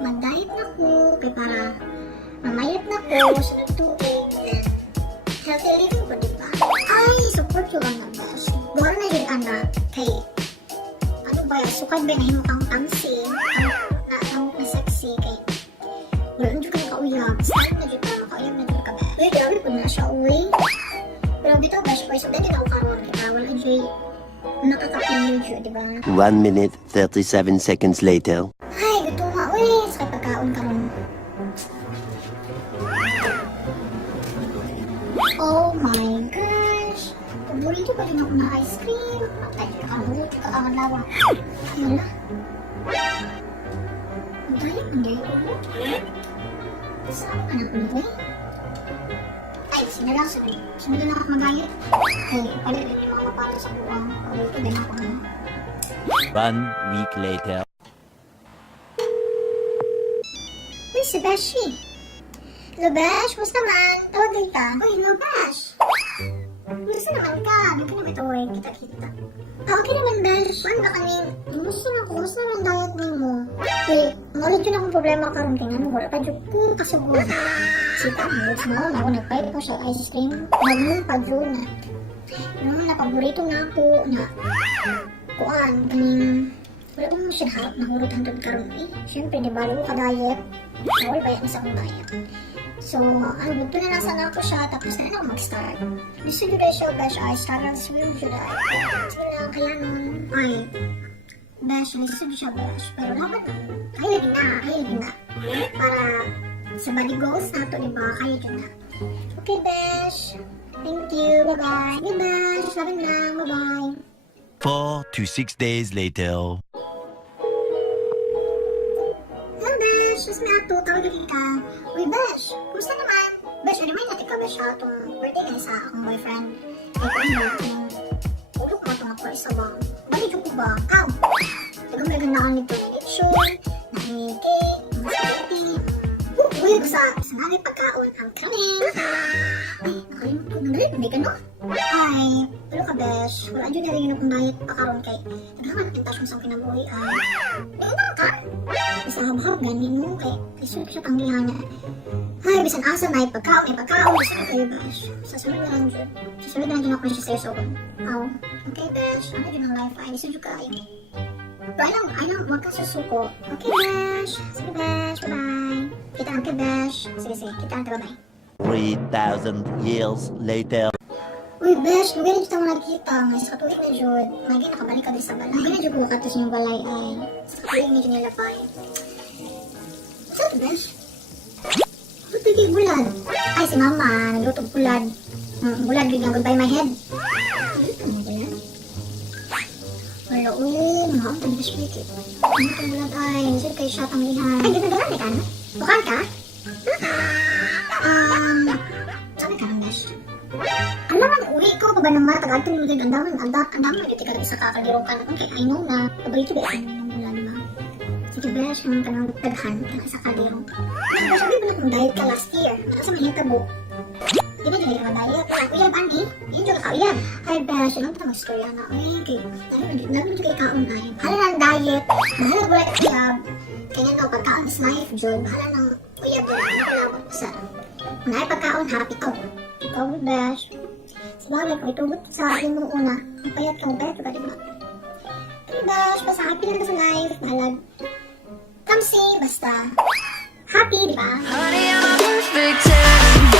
mag-diet na ko, kaya para mamayat na ko sa tubig, then healthy living ko, diba? Ay, support yung anak, besh. Buwan na yung anak, kay, ano ba yan, sukad ba na himukang tangsi, na sexy, kay, wala nyo ka nakauyab, style na dito, nakauyab na dito ka, besh. Uy, grabe po na siya, uy. Pero dito, besh, boy, so dito ako karoon, diba? Wala dyan, nakakapinil dyan, diba? 1 minute, 37 seconds later. Ay, gusto nga, uy, sa pagkaon ka mo. Oh my gosh! Paborito pa rin ako na ice cream. Matay ka mo, tika ang lawa. Ayun na. Ang daya, ko mo. Saan ka na ko, boy? Ay, sinala ako mag-diet. Ay, palit yung mga mapato sa buwang. Paborito din ako ngayon. 1 week later. Uy, si Beshi. Hello, Besh. Basta naman. Tawagin ka. Uy, hello, Besh. Basta naman ka. Hindi ka naman ito, eh. Kita-kita. Okay naman, Besh. Ano ba kami? Gusto na ako. Gusto naman diet ni mo. Eh, maulit yun akong problema karon kaya ano, wala pa dyan ko kasugod. Sita mo, gusto mo. Ako nagpahit ko sa ice cream. Magmong pa dyan na. Na paborito na ako na kuan, kaning wala ko siya harap na hurutan doon karon eh. Siyempre, di ba, lulo ka diet. Bawal ba yan sa akong diet. So, ano, buto na lang sana ako siya, tapos na ako mag-start. Gusto nyo guys siya, besh, ay, struggle swim siya dahil. Sige lang, kaya nun, ay, besh, gusto nyo siya, besh. Pero dapat, kaya lagi na. Para sa body goals na ito, di ba, kaya lagi na. Okay, besh. Thank you, bye-bye. Good, besh, sabi lang, bye-bye. 4 to 6 days later. Hello, Besh! Mas may ato, tawagin ka. Uy, Besh! Kumusta naman? Besh, ano may natin ka, Besh, itong birthday na sa akong boyfriend. Ay, kung ba, ulok mo itong ako isa ba? Balik ko ba? Kaw! Nagumlagan na ako nito na lechon, na cake, mga spaghetti. Uy, basta nangay pagkaon ang coming! Ay, nakalimut ko. Nagalit ka, no? Ay, pero ka, Besh. Wala dyan na rin akong diet pa karon kay naghaman ang tasyon sa kinabuhi ay nauna ka. Basta habang ganin mo kay isunod siya panggihan niya. Ay, bisan asa na pagkaon. Gusto ko kayo, Besh. Sa sunod na lang dyan. Sa sunod na lang dyan ako siya sa so. Aw, okay, Besh. Ano dyan ang life ay isunod ka kayo. Pero ay lang, huwag ka susuko. Okay, Besh. Sige, Besh. Bye-bye. Kitaan ka, Besh. Sige. Kitaan ka, bye-bye. 3,000 years later. Uy, Besh, magaling kita mo nakikita. Ngay sa katuwing na Jod. Ngay nakabalik ka din sa balay. Ngay na Jod ko katos yung balay ay. Sa katuwing na Jod nilapay. Saan ito, Besh? Ba't bigay bulad? Ay, si Mama. Naglutog bulad. Bulad, biglang goodbye my head. Ano mo bulad? Wala, uy. Mga ang tabi, Besh, bigay. Ano itong bulad ay? Sir kayo siya tanglihan. Ay, ganda-ganda ka, no? Bukan ka? Sabi ka ng Besh. Alam mo, uwi ko pa ba ng mga taga-atong mo din? Ang dami na dito ka sa kakalirong ka naman. Kaya I know na, paborito ba yung mula naman. Sige, Besh, kung ka nang taghan ka sa kalirong. Besh, sabi mo na kung diet ka last year. Nasa mahita mo. Di ba dyan ka diet? Uyab, Ani? Yun dyan ka uyab. Ay, Besh, alam mo na mag-storya na. Ay, kaya, dami mo dyan kayo kaon ay. Hala na ang diet. Mahala na wala uyab. Kaya no, pagkaon is life, Jod. Mahala na uyab dyan. Ano ka lang sa... Kung ay pagkaon, happy ko. Ikaw, Besh. Sabagay ko, itugot sa akin nung una. Ang payat ka, diba? Pero Besh, basta happy lang ka sa life. Mahalag. Kamsi, basta. Happy, diba? Honey, I'm a perfect 10.